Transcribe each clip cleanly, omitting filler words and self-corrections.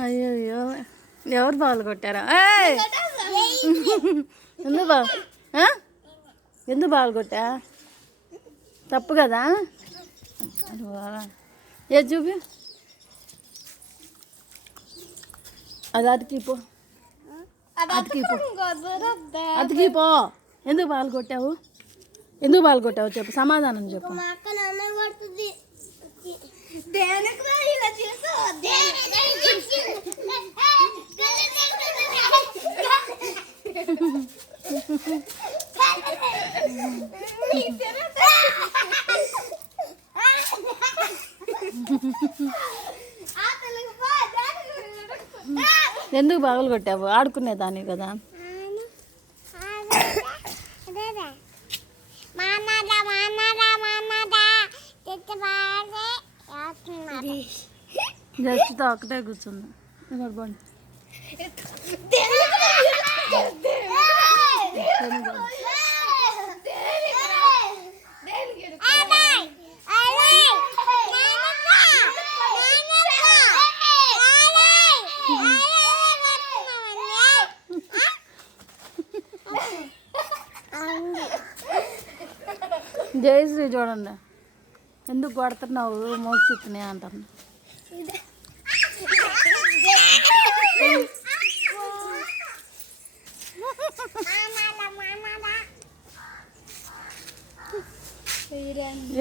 అయ్యో ఎవరు బాల్ కొట్టారా? ఎందుకు బాల్ కొట్టా? తప్పు కదా. ఏ చూపి, అది అతికిపో, అతికిపో. ఎందుకు బాల్ కొట్టావు? ఎందుకు బాల్ కొట్టావు చెప్పు, సమాధానం చెప్పు. ఎందుకు బాగలు కొట్టావు? ఆడుకునేదాన్ని కదా. జస్ట్తో ఒకటే కూర్చుంది. బాగుంది. జయశ్రీ చూడండి, ఎందుకు కొడుతున్నావు మోక్షిత్తునే అంటాను.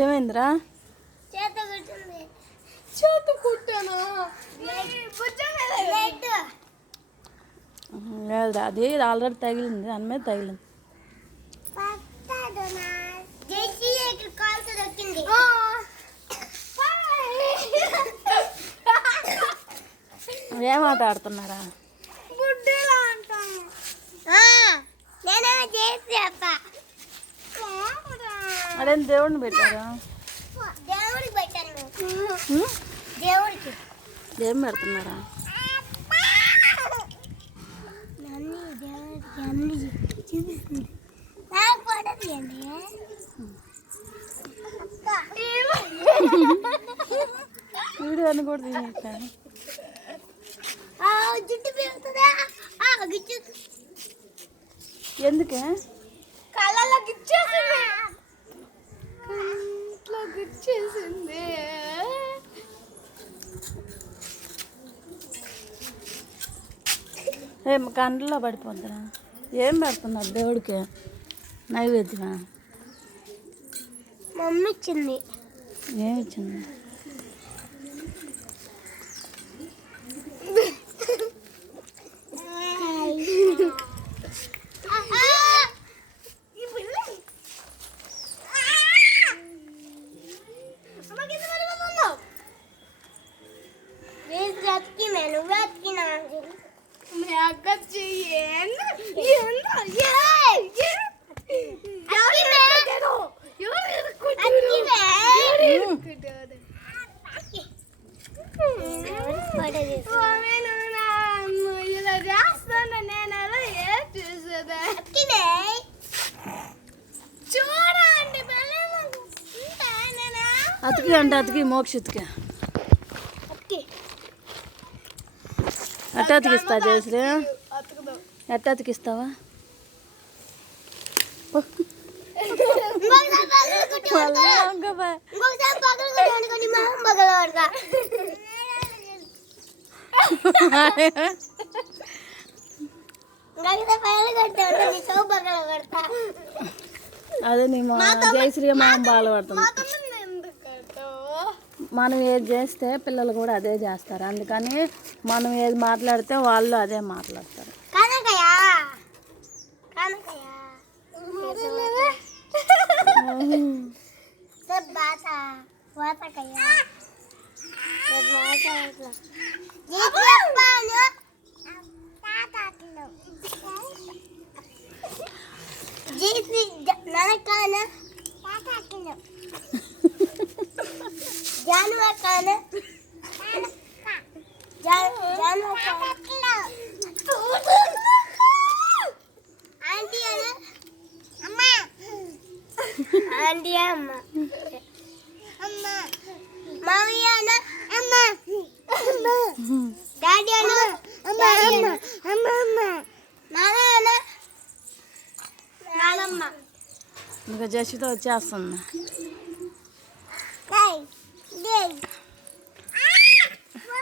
ఏమైందిరా? లేదురా, అది ఆల్రెడీ తగిలింది, దాని మీద తగిలింది. ఏం ఆట ఆడుతున్నారా? అదేం దేవుడిని పెట్టారా? ఏం పెడుతున్నారా? వీడియో అని కూడా తినేసాను. ఎందుకే? కళ్ళలో గిచ్చేసింది. ఏం కండ్లలో పడిపోద్దురా? ఏం పెడుతున్నారు దేవుడికి నైవేద్యమా? మమ్మీ ఇచ్చింది. ఏమి ఇచ్చింది? అతికి అంటే అతికి మోక్షిత్కి ఎట్ట అతికిస్తా జయశ్రీ? ఎట్ట అతికిస్తావా? అదే నీ జయశ్రీ మొహం బాగా పడుతుంది. మనం ఏది చేస్తే పిల్లలు కూడా అదే చేస్తారు, అందుకని మనం ఏది మాట్లాడితే వాళ్ళు అదే మాట్లాడతారు. जानवर कौन है? जानवर आंटी है ना? अम्मा आंटी है अम्मा अम्मा मामी है ना? अम्मा डैडी है ना? ఇంకా జస్టితో వచ్చేస్తుంది.